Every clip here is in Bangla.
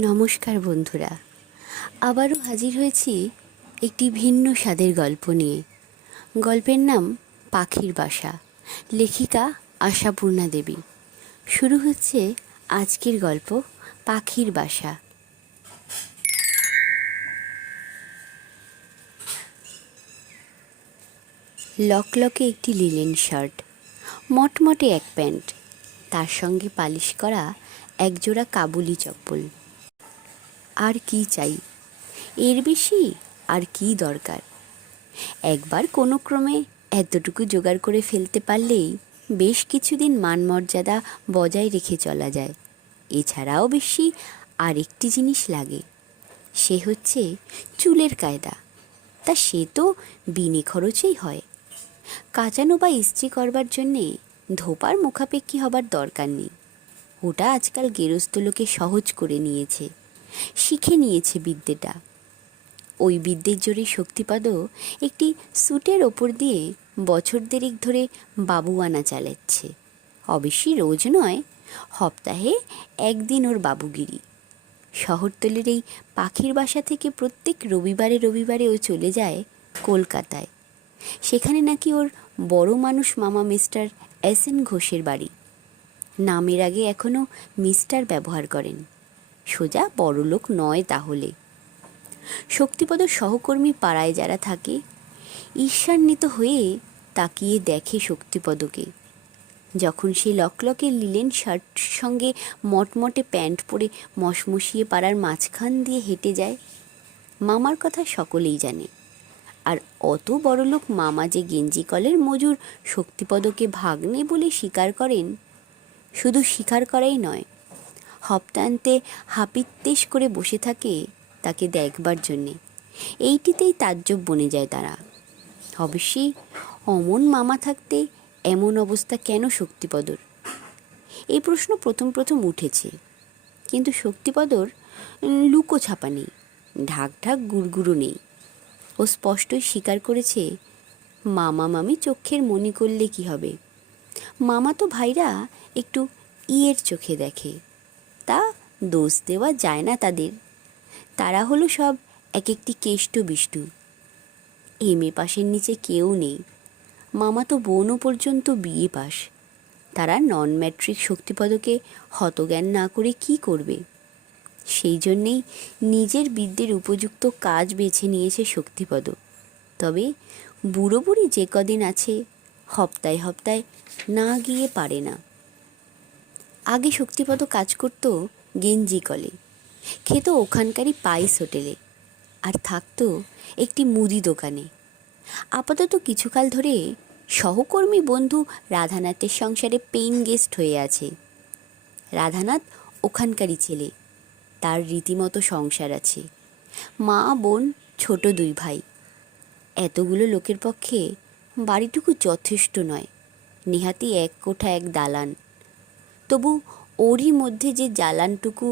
নমস্কার বন্ধুরা, আবারও হাজির হয়েছি একটি ভিন্ন স্বাদের গল্প নিয়ে। গল্পের নাম পাখির বাসা, লেখিকা আশাপূর্ণা দেবী। শুরু হচ্ছে আজকের গল্প পাখির বাসা। লকলকে একটি লিনেন শার্ট, মটমটে এক প্যান্ট, তার সঙ্গে পালিশ করা একজোড়া কাবুলি চপ্পল। আর কি চাই? এর বেশি আর কি দরকার? একবার কোনো ক্রমে এতটুকু জোগাড় করে ফেলতে পারলেই বেশ কিছুদিন মান মর্যাদা বজায় রেখে চলা যায়। এছাড়াও বেশি আরেকটি জিনিস লাগে, সে হচ্ছে চুলের কায়দা। তা সে তো বিনে খরচেই হয়। কাচানো বা ইস্ত্রি করবার জন্যে ধোপার মুখাপেক্ষী হবার দরকার নেই। ওটা আজকাল গেরস্ত লোকে সহজ করে নিয়েছে, শিখে নিয়েছে বিদ্যেটা। ওই বিদ্যের জোরে শক্তিপদ একটি স্যুটের ওপর দিয়ে বছর দেড়েক ধরে বাবুয়ানা চালাচ্ছে। অবশ্যই রোজ নয়, সপ্তাহে একদিন ওর বাবুগিরি। শহরতলির এই পাখির বাসা থেকে প্রত্যেক রবিবারে রবিবারে ও চলে যায় কলকাতায়। সেখানে নাকি ওর বড় মানুষ মামা মিস্টার এস.এন. ঘোষের বাড়ি। নামের আগে এখনও মিস্টার ব্যবহার করেন। সোজা বড়লোক নয় তাহলে। শক্তিপদ সহকর্মী পাড়ায় যারা থাকে ঈর্ষান্বিত হয়ে তাকিয়ে দেখে শক্তিপদকে। যখন সে লকলকে লিলেন শার্ট সঙ্গে মটমটে প্যান্ট পরে মশমশিয়ে পাড়ার মাঝখান দিয়ে হেঁটে যায়। মামার কথা সকলেই জানে। আর অত বড়লোক মামা যে গেঞ্জি কলের মজুর শক্তিপদকে ভাগ্নে বলে স্বীকার করেন, শুধু স্বীকার করাই নয়, হপ্তান্তে হাপিত্যেশ করে বসে থাকে তাকে দেখবার জন্যে। এইটিতেই তাজ্জব বনে যায় তারা। অবশ্যই অমন মামা থাকতে এমন অবস্থা কেন শক্তিপদর? এই প্রশ্ন প্রথম প্রথম উঠেছে, কিন্তু শক্তিপদর লুকো ছাপা নেই, ঢাক ঢাক গুড়গুড়ো নেই। ও স্পষ্টই স্বীকার করেছে, মামা মামি চোখের মনি করলে কি হবে? মামা তো ভাইরা একটু ইয়ের চোখে দেখে, তা দোষ দেওয়া যায় না তাদের। তারা হলো সব এক একটি কেষ্ট বিষ্টু। এম.এ পাশের নিচে কেউ নেই। মামা তো বোনও পর্যন্ত বিএ পাস। তারা নন ম্যাট্রিক শক্তিপদকে হতজ্ঞান না করে কি করবে? সেই জন্যেই নিজের বিদ্যের উপযুক্ত কাজ বেছে নিয়েছে শক্তিপদ। তবে বুড়ো বুড়ি যে কদিন আছে, হপ্তায় হপ্তায় না গিয়ে পারে না। আগে শক্তিপদ কাজ করত গেঞ্জি কলে, খেত ওখানকারই পাইস হোটেলে, আর থাকতো একটি মুদি দোকানে। আপাতত কিছুকাল ধরে সহকর্মী বন্ধু রাধানাথের সংসারে পেইং গেস্ট হয়ে আছে। রাধানাথ ওখানকারই ছেলে, তার রীতিমতো সংসার আছে। মা বোন, ছোট দুই ভাই। এতগুলো লোকের পক্ষে বাড়িটুকু যথেষ্ট নয়, নেহাতি এক কোঠা এক দালান। তবু ওরই মধ্যে যে জালানটুকু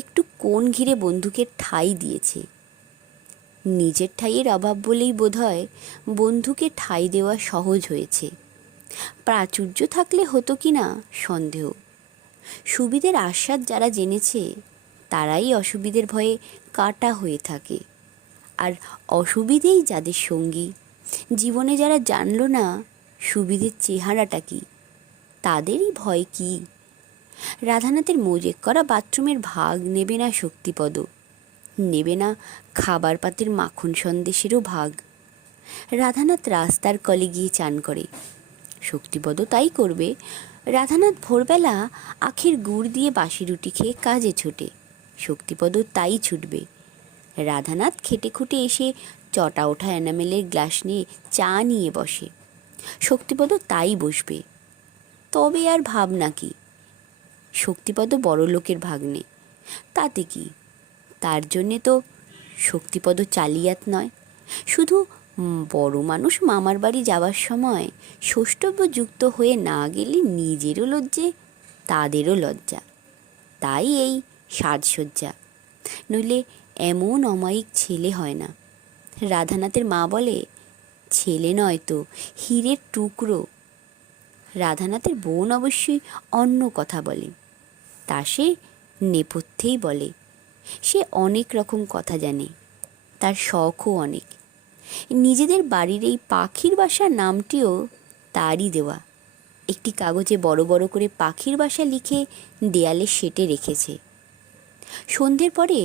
একটু কোণ ঘিরে বন্ধুকে ঠাঁই দিয়েছে। নিজের ঠাঁইয়ের অভাব বলেই বোধহয় বন্ধুকে ঠাঁই দেওয়া সহজ হয়েছে। প্রাচুর্য থাকলে হতো কি না সন্দেহ। সুবিধের আস্বাদ যারা জেনেছে তারাই অসুবিধের ভয়ে কাটা হয়ে থাকে। আর অসুবিধেই যাদের সঙ্গী, জীবনে যারা জানল না সুবিধের চেহারাটা কি, তাদেরই ভয় কি? রাধানাথের মোজেক করা বাথরুমের ভাগ নেবে না শক্তিপদ, নেবে না খাবার পাতের মাখন সন্দেশেরও ভাগ। রাধানাথ রাস্তার কলে গিয়ে চান করে, শক্তিপদ তাই করবে। রাধানাথ ভোরবেলা আখের গুড় দিয়ে বাসি রুটি খেয়ে কাজে ছোটে, শক্তিপদ তাই ছুটবে। রাধানাথ খেটে খুঁটে এসে চটা ওঠা এনামেলের গ্লাস নিয়ে চা নিয়ে বসে, শক্তিপদ তাই বসবে। তবে আর ভাবনা কি? শক্তিপদ বড় লোকের ভাগ্নে, তাতে কি? তার জন্যে তো শক্তিপদ চালিয়াত নয়। শুধু বড় মানুষ মামার বাড়ি যাওয়ার সময় ষষ্ঠব্যযুক্ত হয়ে না গেলে নিজেরও লজ্জে, তাদেরও লজ্জা। তাই এই সাজসজ্জা, নইলে এমন অমায়িক ছেলে হয় না। রাধানাথের মা বলে, ছেলে নয় তো হীরের টুকরো। রাধানাথের বোন অবশ্যই অন্য কথা বলে, তা সে নেপথ্যেই বলে। সে অনেক রকম কথা জানে, তার শখও অনেক। নিজেদের বাড়ির এই পাখির বাসার নামটিও তারই দেওয়া। একটি কাগজে বড় বড় করে পাখির বাসা লিখে দেয়ালে সেঁটে রেখেছে। সন্ধ্যের পরে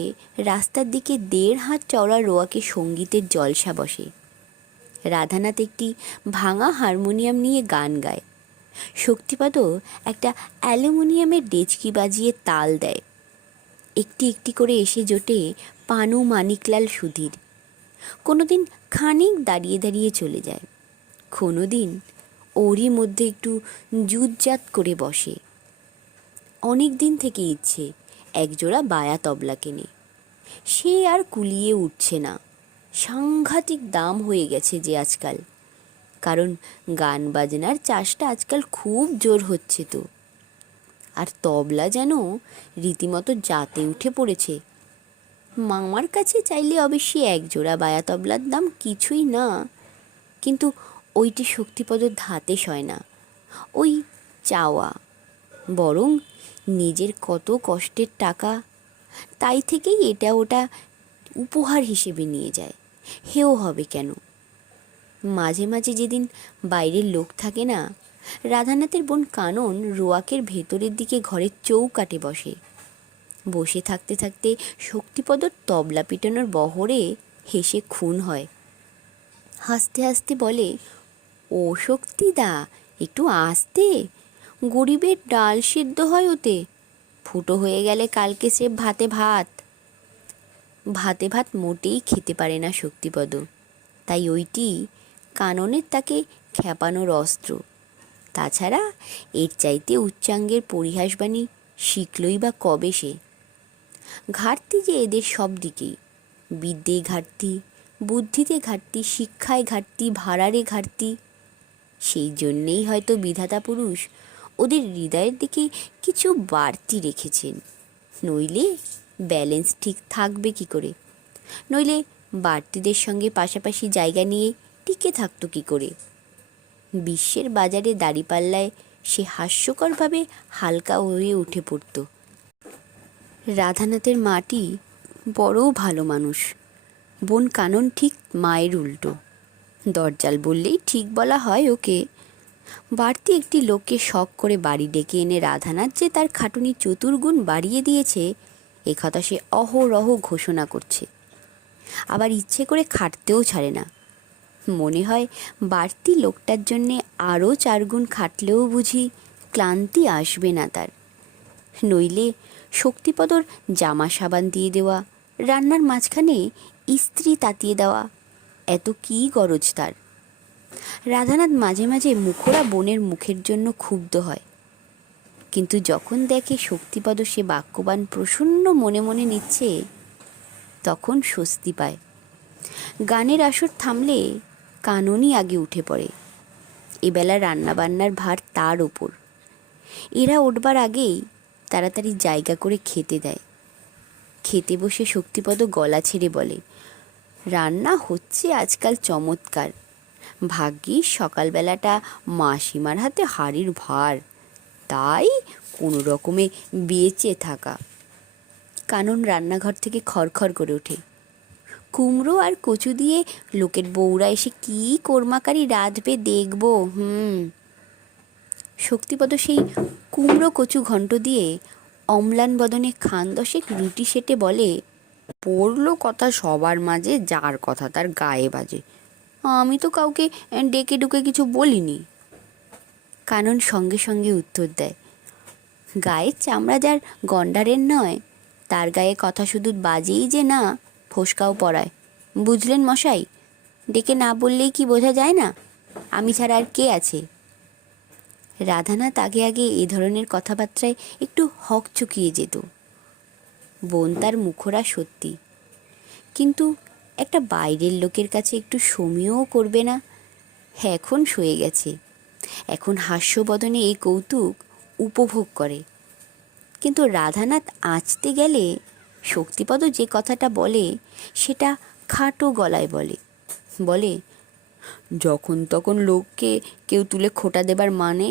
রাস্তার দিকে 1.5 হাত চওড়া রোয়াকে সঙ্গীতের জলসা বসে। রাধানাথ একটি ভাঙা হারমোনিয়াম নিয়ে গান গায়। শক্তিপদও একটা অ্যালুমিনিয়ামের ডেচকি বাজিয়ে তাল দেয়। একটি একটি করে এসে জোটে পানু, মানিকলাল, সুধীর। কোনোদিন খানিক দাঁড়িয়ে দাঁড়িয়ে চলে যায়, কোনোদিন ওরই মধ্যে একটু জুতজাত করে বসে। অনেক দিন থেকে ইচ্ছে একজোড়া বায়া তবলা কেনে, সে আর কুলিয়ে উঠছে না। সাংঘাতিক দাম হয়ে গেছে যে আজকাল, কারণ গান বাজনার চাষটা আজকাল খুব জোর হচ্ছে তো। আর তবলা যেন রীতিমতো জাতে উঠে পড়েছে। মামার কাছে চাইলে অবশ্যই একজোড়া বায়া তবলার দাম কিছুই না, কিন্তু ওইটি শক্তিপদর ধাতে সয় না, ওই চাওয়া। বরং নিজের কত কষ্টের টাকা, তাই থেকেই এটা ওটা উপহার হিসেবে নিয়ে যায়। হেও হবে কেন? মাঝে মাঝে যেদিন বাইরের লোক থাকে না, রাধানাথের বোন কানন রোয়াকের ভেতরের দিকে ঘরের চৌকাঠে বসে। বসে থাকতে থাকতে শক্তিপদর তবলা পিটানোর বহরে হেসে খুন হয়। হাসতে হাসতে বলে, ও শক্তিদা, একটু আস্তে, গরিবের ডাল সিদ্ধ হয় ওতে, ফুটো হয়ে গেলে কালকে সে ভাতে ভাত। ভাতে ভাত মোটেই খেতে পারে না শক্তিপদ, তাই ওইটি কাননের তাকে খ্যাপানোর অস্ত্র। তাছাড়া এর চাইতে উচ্চাঙ্গের পরিহাসবাণী শিখলই বা কবে সে? ঘাটতি যে এদের সব দিকেই, বিদ্যেয় ঘাটতি, বুদ্ধিতে ঘাটতি, শিক্ষায় ঘাটতি, ভাড়ারে ঘাটতি। সেই জন্যেই হয়তো বিধাতা পুরুষ ওদের হৃদয়ের দিকে কিছু বাড়তি রেখেছেন। নইলে ব্যালেন্স ঠিক থাকবে কি করে? নইলে বাড়তিদের সঙ্গে পাশাপাশি জায়গা নিয়ে টিকে থাকতো কি করে? বিশ্বের বাজারে দাঁড়িপাল্লায় সে হাস্যকরভাবে হালকা হয়ে উঠে পড়ত। রাধানাথের মাটি বড় ভালো মানুষ। বোন কানন ঠিক মায়ের উল্টো। দরজাল বললেই ঠিক বলা হয় ওকে। বাড়তি একটি লোককে শখ করে বাড়ি ডেকে এনে রাধানাথ যে তার খাটুনি চতুর্গুণ বাড়িয়ে দিয়েছে, এ কথা সে অহরহ ঘোষণা করছে। আবার ইচ্ছে করে খাটতেও ছাড়ে না। মনে হয় বাড়তি লোকটার জন্যে আরও 4 গুণ খাটলেও বুঝি ক্লান্তি আসবে না তার। নইলে শক্তিপদর জামা সাবান দিয়ে দেওয়া, রান্নার মাঝখানে ইস্ত্রি তাতিয়ে দেওয়া, এত কী গরজ তার? রাধানাথ মাঝে মাঝে মুখোরা বোনের মুখের জন্য ক্ষুব্ধ হয়, কিন্তু যখন দেখে শক্তিপদ সে বাক্যবান প্রসন্ন মনে মনে নিচ্ছে, তখন স্বস্তি পায়। গানের আসর থামলে কাননই আগে উঠে পড়ে। এবেলা রান্নাবান্নার ভার তার ওপর। এরা উঠবার আগেই তাড়াতাড়ি জায়গা করে খেতে দেয়। খেতে বসে শক্তিপদ গলা ছেড়ে বলে, রান্না হচ্ছে আজকাল চমৎকার। ভাগ্যিস সকালবেলাটা মাসিমার হাতে হাঁড়ির ভার, তাই কোনো রকমে বেঁচে থাকা। কানন রান্নাঘর থেকে খড়খড় করে ওঠে। কুমড়ো আর কচু দিয়ে লোকের বউরা এসে কি কোরমাকারি রাঁধবে দেখবো। শক্তিপদ সেই কুমড়ো কচু ঘন্ট দিয়ে অম্লান বদনে খান 10 রুটি সেটে বলে, পড়লো কথা সবার মাঝে, যার কথা তার গায়ে বাজে। আমি তো কাউকে ডেকে ডুকে কিছু বলিনি। কানন সঙ্গে সঙ্গে উত্তর দেয়, গায়ের চামড়া যার গন্ডারের নয়, তার গায়ে কথা শুধু বাজেই যে না, ফোসকাও পড়ায়। বুঝলেন মশাই? ডেকে না বললেই কি বোঝা যায় না? আমি ছাড়া আর কে আছে? রাধানাথ আগে আগে এ ধরনের কথাবার্তায় একটু হকচকিয়ে যেত। বোন তার মুখরা সত্যি, কিন্তু একটা বাইরের লোকের কাছে একটু সমীহও করবে না? এখন সয়ে গেছে, এখন হাস্যবদনে এই কৌতুক উপভোগ করে। কিন্তু রাধানাথ আঁচতে গেলে শক্তিপদ যে কথাটা বলে সেটা খাটো গলায় বলে, বলে, যখন তখন লোককে কেউ তুলে খোঁটা দেবার মানে?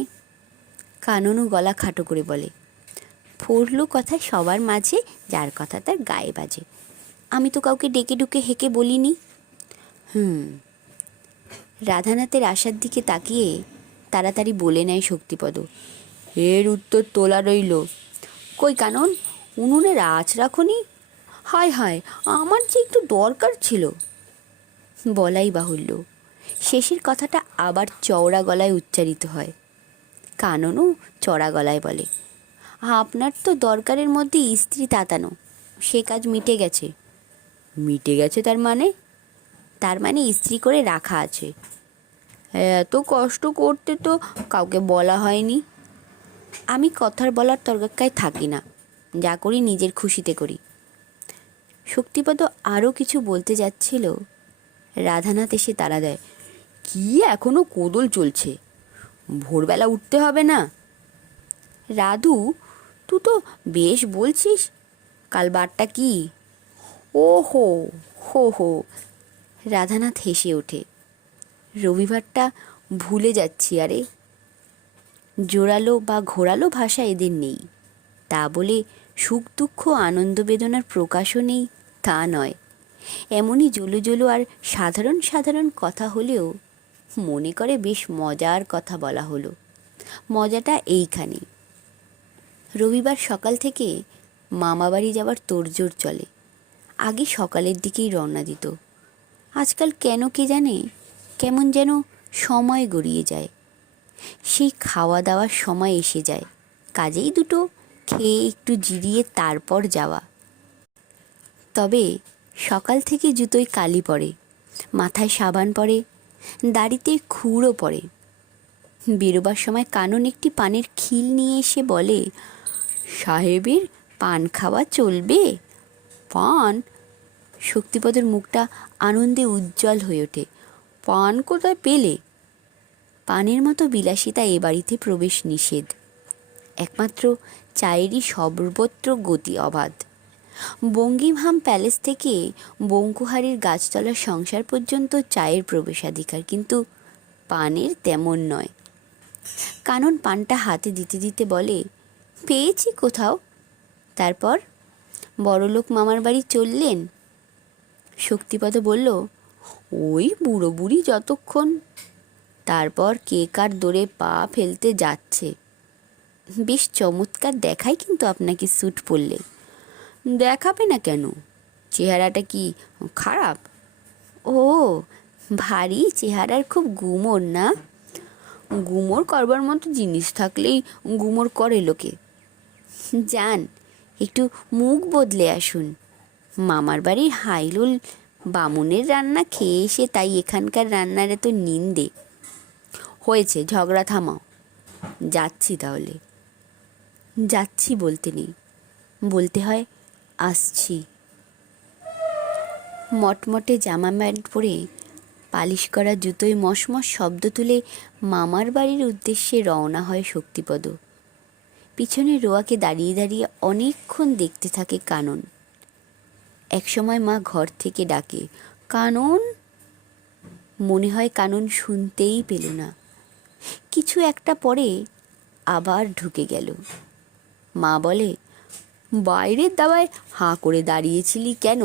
কাননও গলা খাটো করে বলে, ফোরলো কথা সবার মাঝে, যার কথা তার গায়ে বাজে। আমি তো কাউকে ডেকে ডুকে হেঁকে বলিনি। রাধানাথের আশার দিকে তাকিয়ে তাড়াতাড়ি বলে নেয় শক্তিপদ, এর উত্তর তোলা রইল। কই কানন, উনুনের আঁচ রাখনি? হায় হায়, আমার যে একটু দরকার ছিল। বলাই বাহুল্য, শেষের কথাটা আবার চওড়া গলায় উচ্চারিত হয়। কাননও চড়া গলায় বলে, আপনার তো দরকারের মধ্যে ইস্ত্রি তাতানো, সে কাজ মিটে গেছে। মিটে গেছে তার মানে? তার মানে ইস্ত্রি করে রাখা আছে। এত কষ্ট করতে তো কাউকে বলা হয়নি। আমি কথার বলার তর্কায় থাকি না, যা করি নিজের খুশিতে করি। শক্তিপদ আরও কিছু বলতে যাচ্ছিল, রাধানাথ এসে তাড়া দেয়, কি এখনো কোদল চলছে? ভোরবেলা উঠতে হবে না? রাধু, তুই তো বেশ বলছিস, কাল বারটা কি? ও হো হো হো। রাধানাথ হেসে ওঠে, রবিবারটা ভুলে যাচ্ছি। আরে, জোরালো বা ঘোরালো ভাষা এদের নেই, তা বলে সুখ দুঃখ আনন্দ বেদনার প্রকাশও নেই তা নয়। এমনই জলু জলু আর সাধারণ সাধারণ কথা হলেও মনে করে বেশ মজার কথা বলা হলো। মজাটা এইখানে, রবিবার সকাল থেকে মামাবাড়ি যাওয়ার তোড়জোড় চলে। আগে সকালের দিকেই রওনা দিত। আজকাল কেন কে জানে কেমন যেন সময় গড়িয়ে যায়। সেই খাওয়া দাওয়ার সময় এসে যায়, কাজেই দুটো খেয়ে একটু জিরিয়ে তারপর যাওয়া। তবে সকাল থেকে জুতোয় কালি পড়ে, মাথায় সাবান পড়ে, দাড়িতে খুরও পড়ে। বেরোবার সময় কানন একটি পানের খিল নিয়ে এসে বলে, সাহেবের পান খাওয়া চলবে? পান? শক্তিপদের মুখটা আনন্দে উজ্জ্বল হয়ে ওঠে। পান কোথায় পেলে? পানের মতো বিলাসিতা এ বাড়িতে প্রবেশ নিষেধ। একমাত্র চায়েরই সর্বত্র গতি অবাধ। বঙ্গিমহাম প্যালেস থেকে বঙ্কুহারির গাছতলার সংসার পর্যন্ত চায়ের প্রবেশাধিকার, কিন্তু পানের তেমন নয়। কানন পানটা হাতে দিতে দিতে বলে, পেয়েছি কোথাও। তারপর বড়লোক মামার বাড়ি চললেন? শক্তিপদ বলল, ওই বুড়ো বুড়ি যতক্ষণ, তারপর কে কার দৌড়ে পা ফেলতে যাচ্ছে। বেশ চমৎকার দেখায় কিন্তু আপনাকে স্যুট পরলে। দেখাবে না কেন? চেহারাটা কি খারাপ? ও, ভারী চেহারার খুব গুমর না? গুমর করবার মতো জিনিস থাকলেই গুমর করে লোকে। যান, একটু মুখ বদলে আসুন। মামার বাড়ির হাইলুল বামুনের রান্না খেয়ে এসে তাই এখানকার রান্নার এত নিন্দে। হয়েছে, ঝগড়া থামাও। যাচ্ছি তাহলে। যাচ্ছি বলতে নেই, বলতে হয় আসছি। মটমটে জামা প্যান্ট পরে পালিশ করা জুতোয় মশমশ শব্দ তুলে মামার বাড়ির উদ্দেশ্যে রওনা হয় শক্তিপদ। পিছনে রোয়াকে দাঁড়িয়ে দাঁড়িয়ে অনেকক্ষণ দেখতে থাকে কানন। একসময় মা ঘর থেকে ডাকে, কানন। মনে হয় কানন শুনতেই পেল না। কিছু একটা পরে আবার ঢুকে গেল। মা বলে, বাইরের দাওয়ায় হাঁ করে দাঁড়িয়েছিলি কেন?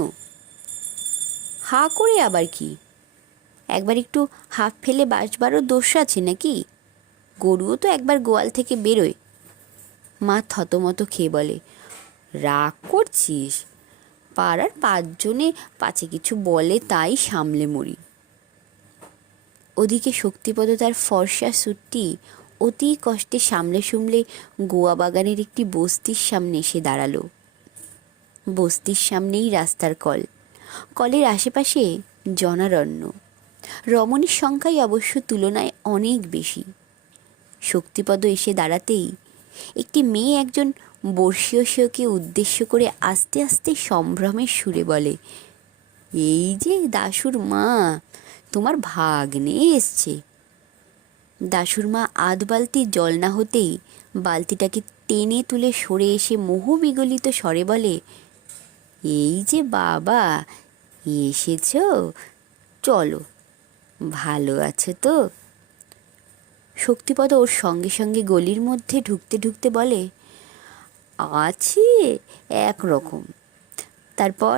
হাঁ করে আবার কি? একবার একটু হাঁফ ফেলে বাসবারও দোষ আছে নাকি? গরুও তো একবার গোয়াল থেকে বেরোয়। মা থতমত খেয়ে বলে, রাগ করছিস? পাড়ার পাঁচজনে পাছে কিছু বলে তাই সামলে মরি। ওদিকে শক্তিপদ তার ফর্সা স্যুটটি অতি কষ্টে সামলে সুমলে গোয়া বাগানের একটি বস্তির সামনে এসে দাঁড়ালো। বস্তির সামনেই রাস্তার কল, কলের আশেপাশে জনারণ্য। রমণীর সংখ্যাই অবশ্য তুলনায় অনেক বেশি। শক্তিপদ এসে দাঁড়াতেই একটি মেয়ে একজন বর্ষীয়সীয়কে উদ্দেশ্য করে আস্তে আস্তে সম্ভ্রমের সুরে বলে, এই যে দাশুর মা, তোমার ভাগ্নে এসছে। দাশুর মা আধ বালতি জল না হতেই বালতিটাকে টেনে তুলে সরে এসে মোহ বিগলিত স্বরে বলে, এই যে বাবা এসেছ, চলো, ভালো আছে তো? শক্তিপদ ওর সঙ্গে সঙ্গে গলির মধ্যে ঢুকতে ঢুকতে বলে, আছি একরকম। তারপর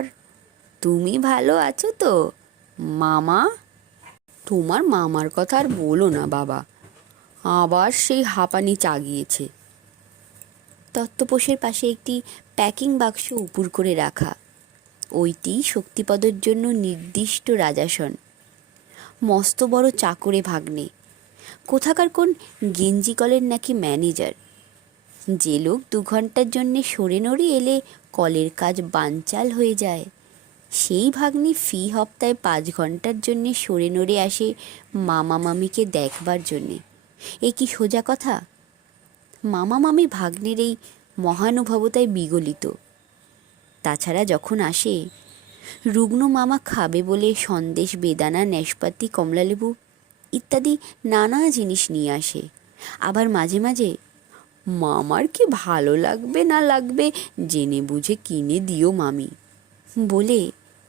তুমি ভালো আছো তো মামা? তোমার মামার কথা আর বলো না বাবা, আবার সেই হাঁপানি চাগিয়েছে। তক্তপোষের পাশে একটি প্যাকিং বাক্স উপুড় করে রাখা, ওইটি শক্তিপদর জন্য নির্দিষ্ট রাজাসন। মস্ত বড় চাকরে ভাগ্নে, কোথাকার কোন গেঞ্জি কলের নাকি ম্যানেজার। যে লোক 2 ঘন্টার জন্যে সরে নড়ে এলে কলের কাজ বানচাল হয়ে যায়, সেই ভাগ্নি ফি হপ্তায় 5 ঘন্টার জন্যে সরে নড়ে আসে মামা মামিকে দেখবার জন্যে। এ কি সোজা কথা? মামা মামি ভাগ্নের এই মহানুভবতায় বিগলিত। তাছাড়া যখন আসে, রুগ্ন মামা খাবে বলে সন্দেশ, বেদানা, নাশপাতি, কমলালেবু ইত্যাদি নানা জিনিস নিয়ে আসে। আবার মাঝে মাঝে মামার কি ভালো লাগবে না লাগবে জেনে বুঝে কিনে দিও মামি বলে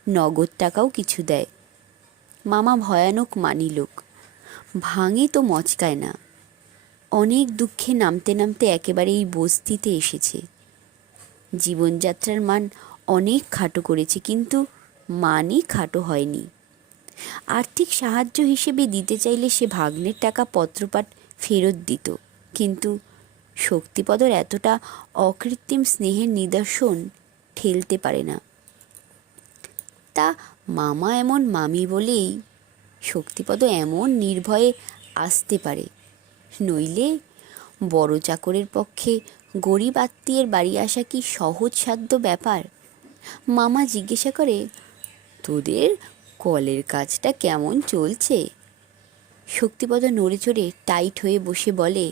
নগদ টাকাও কিছু দেয়। মামা ভয়ানক মানি লোক, ভাঙে তো মচকায় না। অনেক দুঃখে নামতে নামতে একেবারে এই বস্তিতে এসেছে। জীবনযাত্রার মান অনেক খাটো করেছে, কিন্তু মানই খাটো হয়নি। আর্থিক সাহায্য হিসেবে দিতে চাইলে সে ভাগ্নের টাকা পত্রপাঠ ফেরত দিত, কিন্তু শক্তিপদর এতটা অকৃত্রিম স্নেহের নিদর্শন ঠেলতে পারে না। তা মামা এমন মামি বলেই শক্তিপদ এমন নির্ভয়ে আসতে পারে, নইলে বড় চাকরের পক্ষে গরিব আত্মীয়ের বাড়ি আসা কি সহজসাধ্য ব্যাপার? মামা জিজ্ঞাসা করে, তোদের কলের কাজটা কেমন চলছে? শক্তিপদ নড়ে চড়ে টাইট হয়ে বসে বলে,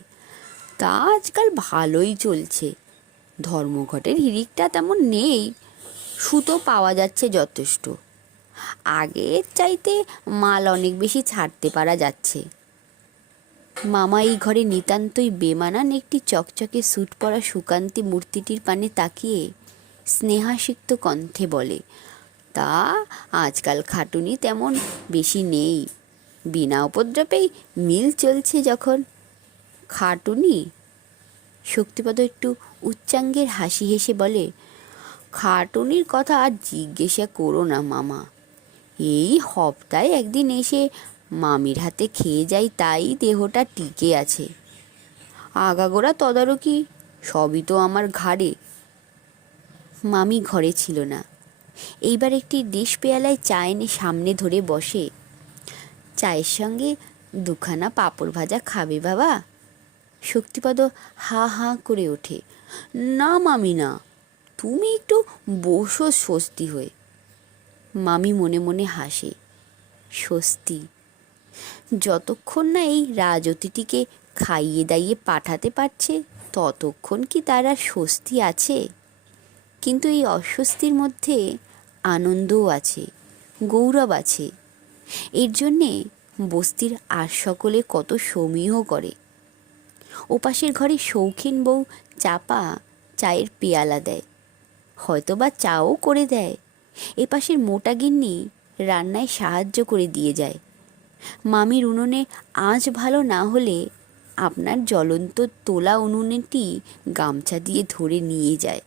তা আজকাল ভালোই চলছে। ধর্মঘটের হিড়িকটা তেমন নেই, সুতো পাওয়া যাচ্ছে যথেষ্ট। আগের চাইতে মাল অনেক বেশি ছাড়তে পারা যাচ্ছে। মামা এই ঘরে নিতান্তই বেমানান একটি চকচকে স্যুট পরা সুকান্তি মূর্তিটির পানে তাকিয়ে স্নেহাসিক্ত কণ্ঠে বলে, তা আজকাল খাটুনি তেমন বেশি নেই, বিনা উপদ্রবেই মিল চলছে যখন। খাটুনি? শক্তিপদ একটু উচ্চাঙ্গের হাসি হেসে বলে, খাটুনির কথা আর জিজ্ঞাসা করো না মামা। এই হপ্তায় একদিন এসে মামির হাতে খেয়ে যাই, তাই দেহটা টিকে আছে। আগাগোড়া তদারকি সবই তো আমার ঘাড়ে। মামি ঘরে ছিল না। এইবার একটি ডিশ পেয়ালায় চা এনে সামনে ধরে বসে, চায়ের সঙ্গে 2খানা পাঁপড় ভাজা খাবে বাবা? শক্তিপদ হা হা করে ওঠে, না মামি না, তুমি একটু বসো স্বস্তি হয়ে। মামি মনে মনে হাসে, স্বস্তি? যতক্ষণ না এই রাজঅতিথিকে খাইয়ে দাইয়ে পাঠাতে পারছে, ততক্ষণ কি তার আর স্বস্তি আছে? কিন্তু এই অস্বস্তির মধ্যে আনন্দও আছে, গৌরব আছে। এর জন্যে বস্তির আর সকলে কত সমীহ করে। ওপাশের ঘরে শৌখিন বউ চাপা চায়ের পেয়ালা দেয়, হয়তোবা চাও করে দেয়। এপাশের মোটা গিন্নি রান্নায় সাহায্য করে দিয়ে যায়। মামির উনুনে আঁচ ভালো না হলে আপনার জ্বলন্ত তোলা উনুনেটি গামছা দিয়ে ধরে নিয়ে যায়।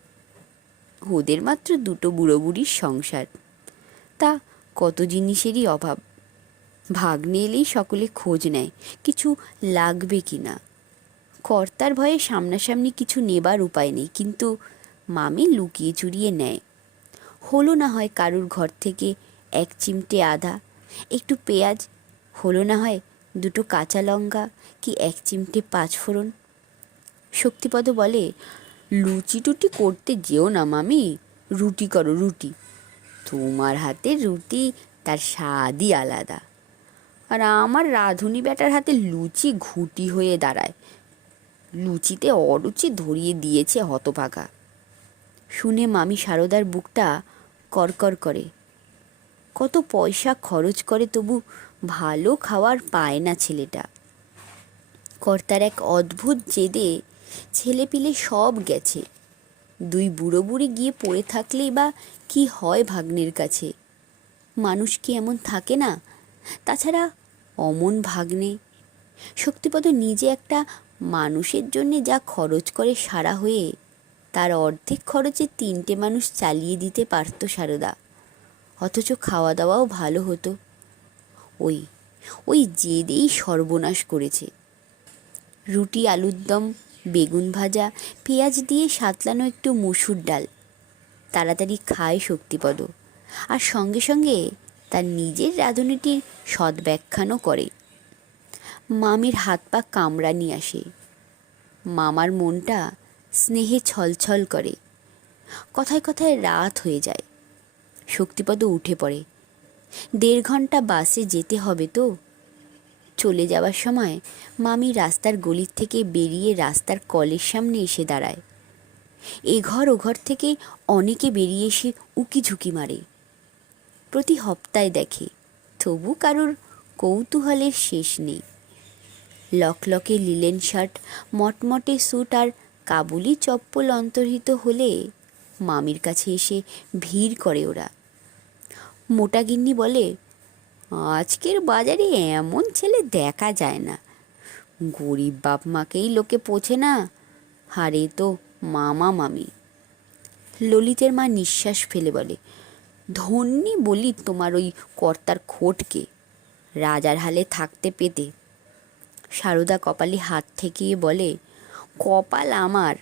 ওদের মাত্র 2 বুড়ো বুড়ির সংসার, তা কত জিনিসেরই অভাব। ভাগ্নে এলেই সকলে খোঁজ নেয় কিছু লাগবে কি না। কর্তার ভয়ে সামনাসামনি কিছু নেবার উপায় নেই, কিন্তু মামি লুকিয়ে চুরিয়ে নেয়। হলো না হয় কারুর ঘর থেকে 1 চিমটে আদা, একটু পেঁয়াজ, হলো না হয় 2 কাঁচা লঙ্কা কি 1 চিমটে 5 ফোড়ন। শক্তিপদ বলে, লুচি টুটি করতে যেও না মামি, রুটি করো রুটি। তোমার হাতের রুটি তার স্বাদই আলাদা, আর আমার রাঁধুনি বেটার হাতে লুচি ঘুঁটি হয়ে দাঁড়ায়। লুচিতে অরুচি ধরিয়ে দিয়েছে হতভাগা। শুনে মামি সারদার বুকটা করকর করে। কত পয়সা খরচ করে, তবু ভালো খাওয়ার পায় না ছেলেটা। কর্তার এক অদ্ভুত জেদে ছেলেপিলে সব গেছে। 2 বুড়ো বুড়ি গিয়ে পড়ে থাকলেই বা কি হয় ভাগ্নের কাছে? মানুষ কি এমন থাকে না? তাছাড়া অমন ভাগ্নে। শক্তিপদ নিজে একটা মানুষের জন্যে যা খরচ করে সারা হয়ে, তার অর্ধেক খরচে 3টে মানুষ চালিয়ে দিতে পারত সারদা, অথচ খাওয়া দাওয়াও ভালো হতো। ওই ওই জেদেই সর্বনাশ করেছে। রুটি, আলুর দম, বেগুন ভাজা, পেঁয়াজ দিয়ে সাতলানো একটু মসুর ডাল তাড়াতাড়ি খায় শক্তিপদ, আর সঙ্গে সঙ্গে তার নিজের রাঁধুনিটির সদ্ব্যাখ্যানও করে। মামির হাত পা কামড়ানি আসে, মামার মনটা স্নেহে ছলছল করে। কথায় কথায় রাত হয়ে যায়। শক্তিপদ উঠে পড়ে। 1.5 ঘন্টা বাসে যেতে হবে তো। চলে যাওয়ার সময় মামি রাস্তার গলির থেকে বেরিয়ে রাস্তার কলের সামনে এসে দাঁড়ায়। এঘর ওঘর থেকে অনেকে বেরিয়ে এসে উকিঝুঁকি মারে। প্রতি হপ্তায় দেখে, তবু কারোর কৌতূহলের শেষ নেই। লকলকে লিলেন শার্ট, মটমটে স্যুট আর কাবুলি চপ্পল অন্তর্হিত হলে মামির কাছে এসে ভিড় করে ওরা। মোটা গিন্নি বলে, আজকের বাজারে এমন ছেলে দেখা যায় না। গরিব বাপ মাকেই লোকে পোছে না, হারে তো মামা মামি। ললিতের মা নিঃশ্বাস ফেলে বলে, ধন্যি বলি তোমার ওই কর্তার খোটকে, রাজার হালে থাকতে পেতে। সারদা কপালে হাত ঠেকিয়ে বলে, কপাল আমার,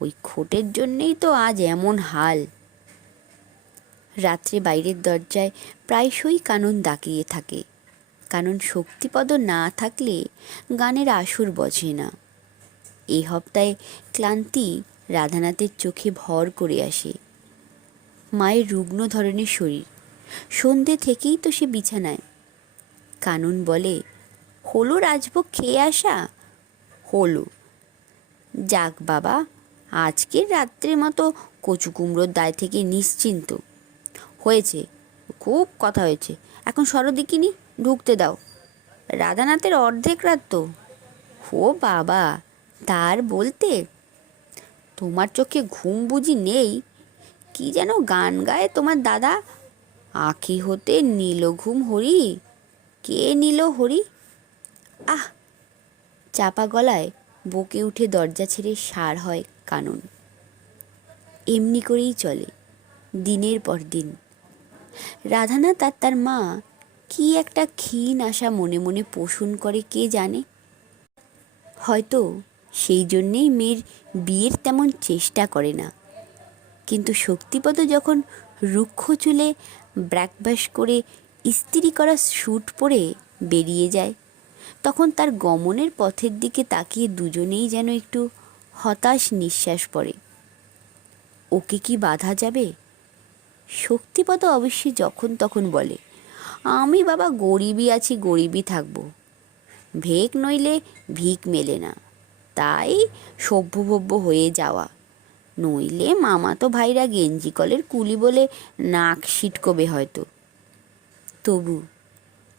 ওই খোটের জন্যেই তো আজ এমন হাল। রাত্রে বাইরের দরজায় প্রায়শই কানন ডাকিয়ে থাকে, কারণ শক্তিপদ না থাকলে গানের আসর বসে না। এই হপ্তায় ক্লান্তি রাধানাথের চোখে ভর করে আসে। মায়ের রুগ্ন ধরনের শরীর, সন্ধে থেকেই তো সে বিছানায়। কানন বলে, হলো রাজভোগ খেয়ে আসা? হলো। যাক বাবা, আজকের রাত্রের মতো কচু কুমড়োর দায় থেকে নিশ্চিন্ত হয়েছে। খুব কথা হয়েছে, এখন সরদিকিনি ঢুকতে দাও। রাধানাথের অর্ধেক রাত তো। ও বাবা, তার বলতে? তোমার চোখে ঘুম বুঝি নেই? কি যেন গান গায় তোমার দাদা, আঁখি হতে নীল ঘুম হরি, কে নিল হরি? আহ! চাপা গলায় বকে উঠে দরজা ছেড়ে সার হয় কানন। এমনি করেই চলে দিনের পর দিন। রাধানাথ আর তার মা কি একটা ক্ষীণ আশা মনে মনে পোষণ করে কে জানে। হয়তো সেই জন্যেই মেয়ের বিয়ের তেমন চেষ্টা করে না। কিন্তু শক্তিপদ যখন রুক্ষ চুলে ব্র্যাকবাস করে ইস্ত্রি করা স্যুট পরে বেরিয়ে যায়, তখন তার গমনের পথের দিকে তাকিয়ে দুজনেই যেন একটু হতাশ নিঃশ্বাস পড়ে। ওকে কি বাধা যাবে? শক্তিপদ অবশ্যই যখন তখন বলে, আমি বাবা গরিবই আছি, গরিবই থাকবো, ভেক নইলে ভিক মেলে না, তাই সভ্যভব্য হয়ে যাওয়া, নইলে মামাতো ভাইরা গেঞ্জি কলের কুলি বলে নাক সিটকবে হয়তো।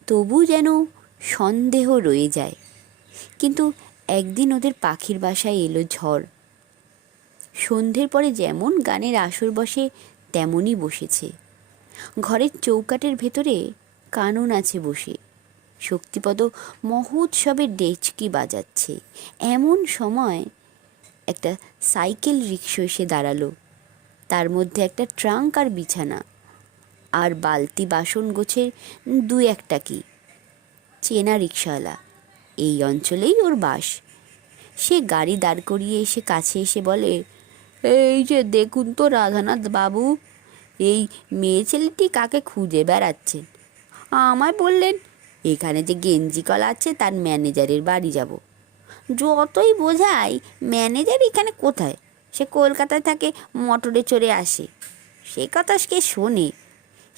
তবু যেন সন্দেহ রয়ে যায়। কিন্তু একদিন ওদের পাখির বাসায় এলো ঝড়। সন্ধ্যের পরে যেমন গানের আসর বসে তেমনই বসেছে। ঘরের চৌকাটের ভেতরে কানন আছে বসে, শক্তিপদ মহোৎসবের ডেচকি বাজাচ্ছে। এমন সময় একটা সাইকেল রিক্সা এসে দাঁড়ালো। তার মধ্যে একটা ট্রাঙ্ক আর বিছানা, আর বালতি বাসন গোছের 2-1টা কি। চেনা রিক্সাওয়ালা, এই অঞ্চলেই ওর বাস। সে গাড়ি দাঁড় করিয়ে এসে কাছে এসে বলে, এই যে দেখুন তো রাধানাথ বাবু, এই মেয়ে ছেলেটি কাকে খুঁজে বেড়াচ্ছেন। আমায় বললেন এখানে যে গেঞ্জি কল আছে তার ম্যানেজারের বাড়ি যাব। যতই বোঝাই, ম্যানেজার এখানে কোথায়, সে কলকাতায় থাকে, মোটরে চড়ে আসে। সে কথা কে শোনে?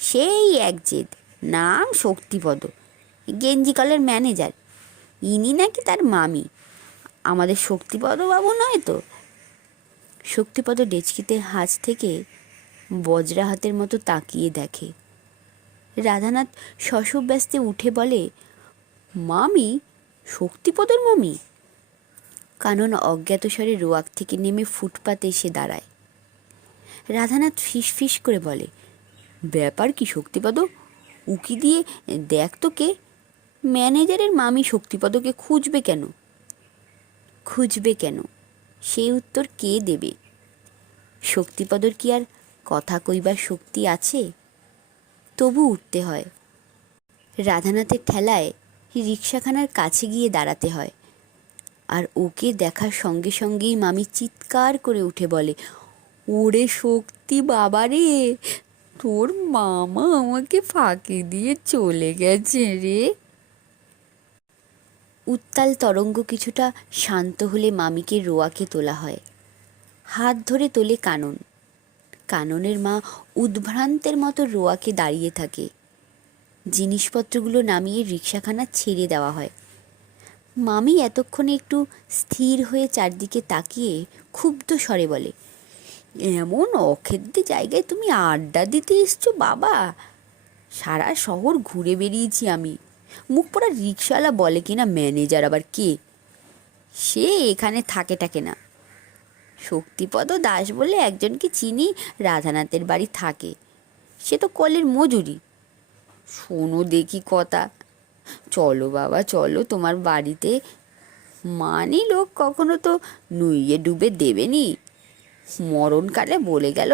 সেই এক জেদ, নাম শক্তিপদ, গেঞ্জি কলের ম্যানেজার। ইনি নাকি তার মামি, আমাদের শক্তিপদ বাবু নয় তো। শক্তিপদ ডেচকিতে হাঁচ থেকে বজ্রা হাতের মতো তাকিয়ে দেখে। রাধানাথ শশব্যস্তে উঠে বলে, মামি? শক্তিপদর মামি? কানন অজ্ঞাতস্বরে রোয়াক থেকে নেমে ফুটপাতে এসে দাঁড়ায়। রাধানাথ ফিসফিস করে বলে, ব্যাপার কি শক্তিপদ? উকি দিয়ে দেখ তো কে? ম্যানেজারের মামি শক্তিপদকে খুঁজবে কেন? খুঁজবে কেন সেই উত্তর কে দেবে? শক্তিপদর কি আর কথা কইবার শক্তি আছে? তবু উঠতে হয়। রাধানাথের ঠেলায় রিকশাখানার কাছে গিয়ে দাঁড়াতে হয়। আর ওকে দেখার সঙ্গে সঙ্গেই মামি চিৎকার করে উঠে বলে, ওরে শক্তি বাবা রে, তোর মামা আমাকে ফাঁকি দিয়ে চলে গেছে রে। উত্তাল তরঙ্গ কিছুটা শান্ত হলে মামিকে রোয়াকে তোলা হয়। হাত ধরে তোলে কানন। কাননের মা উদ্ভ্রান্তের মতো রোয়াকে দাঁড়িয়ে থাকে। জিনিসপত্রগুলো নামিয়ে রিকশাখানা ছেড়ে দেওয়া হয়। মামি এতক্ষণে একটু স্থির হয়ে চারদিকে তাকিয়ে ক্ষুব্ধ স্বরে বলে, এমন অখেদ্দে জায়গায় তুমি আড্ডা দিতে এসছো বাবা? সারা শহর ঘুরে বেরিয়েছি আমি। মুখ পড়া রিকশাওয়ালা বলে কিনা ম্যানেজার আবার কে, সে এখানে থাকে না। শক্তিপদ দাস বলে একজনকে চিনি, রাধানাথের বাড়ি থাকে, সে তো কলের মজুরি। শোনো দেখি কথা, চলো বাবা চলো তোমার বাড়িতে। মানি লোক কখনো তো নুইয়ে ডুবে দেবেনি। মরণকালে বলে গেল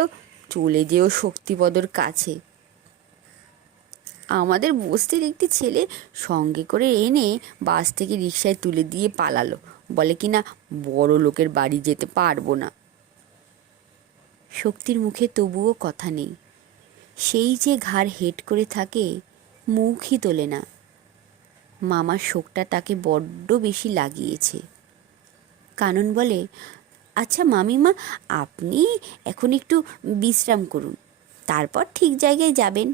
চলে যেও শক্তিপদর কাছে। আমাদের বস্তির একটি ছেলে সঙ্গে করে এনে বাস থেকে রিকশায় তুলে দিয়ে পালালো, বলে কিনা বড় লোকের বাড়ি যেতে পারবো না। শক্তির মুখে তবুও কথা নেই। সেই যে ঘাড় হেঁট করে থাকে, মুখই তোলে না। মামার শোকটা তাকে বড্ড বেশি লাগিয়েছে। কানন বলে, আচ্ছা মামিমা, আপনি এখন একটু বিশ্রাম করুন, তারপর ঠিক জায়গায় যাবেন।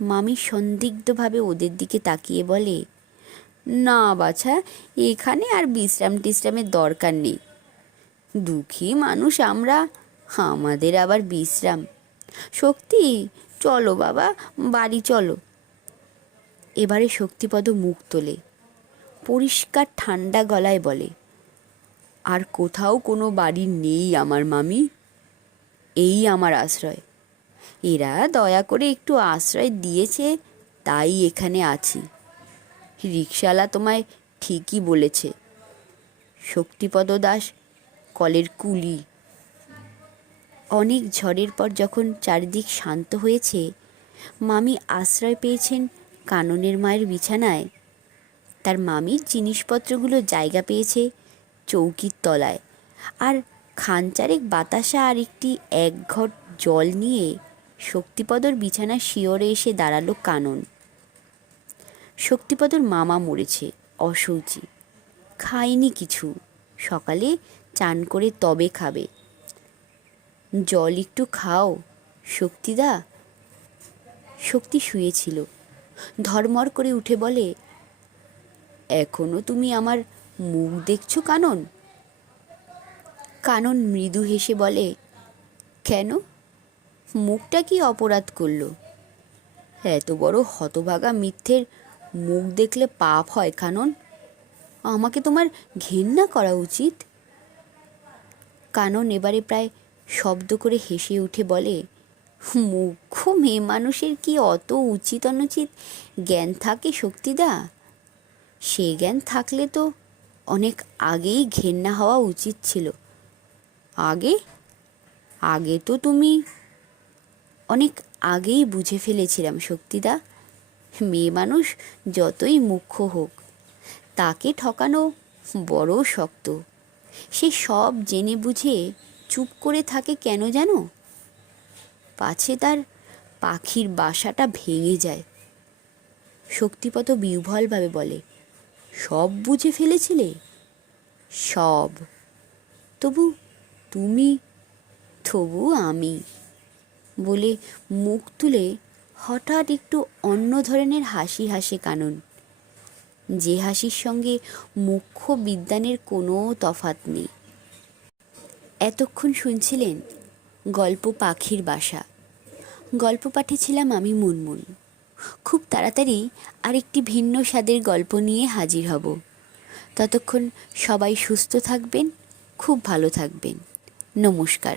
মামি সন্দিগ্ধভাবে ওদের দিকে তাকিয়ে বলে, না বাছা, এখানে আর বিশ্রাম টিশ্রামের দরকার নেই। দুঃখী মানুষ আমরা, আমাদের আবার বিশ্রাম? শক্তি, চলো বাবা, বাড়ি চলো। এবারে শক্তিপদ মুখ তোলে, পরিষ্কার ঠান্ডা গলায় বলে, আর কোথাও কোনো বাড়ি নেই আমার মামি, এই আমার আশ্রয়। এরা দয়া করে একটু আশ্রয় দিয়েছে, তাই এখানে আছি। রিকশাওয়ালা তোমায় ঠিকই বলেছে, শক্তিপদ দাস কলের কুলি। অনেক ঝড়ের পর যখন চারিদিক শান্ত হয়েছে, মামি আশ্রয় পেয়েছেন কাননের মায়ের বিছানায়। তার মামির জিনিসপত্রগুলো জায়গা পেয়েছে চৌকির তলায়। আর খানচারেক বাতাসা আর একটি এক ঘট জল নিয়ে শক্তিপদর বিছানার শিয়রে এসে দাঁড়ালো কানন। শক্তিপদর মামা মরেছে, অশৌচি, খায়নি কিছু, সকালে চান করে তবে খাবে। জল একটু খাও শক্তিদা। শক্তি শুয়েছিল, ধর্মর করে উঠে বলে, এখনো তুমি আমার মুখ দেখছো কানন? কানন মৃদু হেসে বলে, কেন, মুখটা কি অপরাধ করলো? এত বড় হতভাগা মিথ্যের মুখ দেখলে পাপ হয় কানন? আমাকে তোমার ঘেন্না করা উচিত। কানন এবারে প্রায় শব্দ করে হেসে উঠে বলে, মুখ্য মেয়ে মানুষের কি অত উচিত অনুচিত জ্ঞান থাকে শক্তিদা? সে জ্ঞান থাকলে তো অনেক আগেই ঘেন্না হওয়া উচিত ছিল। আগে আগে তো তুমি অনেক আগেই বুঝে ফেলেছিলাম শক্তিদা, মেয়ে মানুষ যতই মুখ্য হোক, তাকে ঠকানো বড় শক্ত। সে সব জেনে বুঝে চুপ করে থাকে কেন জানো? পাছে তার পাখির বাসাটা ভেঙে যায়। শক্তিপদ বিহ্বলভাবে বলে, সব বুঝে ফেলেছিলে? সব। তবু তুমি, তবু আমি, বলে মুখ তুলে হঠাৎ একটু অন্য ধরনের হাসি হাসে কানন, যে হাসির সঙ্গে মুখ্য বিদ্বানের কোনো তফাৎ নেই। এতক্ষণ শুনছিলেন গল্প পাখির বাসা। গল্প পাঠিয়েছিলাম আমি মুনমুন। খুব তাড়াতাড়ি আরেকটি ভিন্ন স্বাদের গল্প নিয়ে হাজির হব। ততক্ষণ সবাই সুস্থ থাকবেন, খুব ভালো থাকবেন। নমস্কার।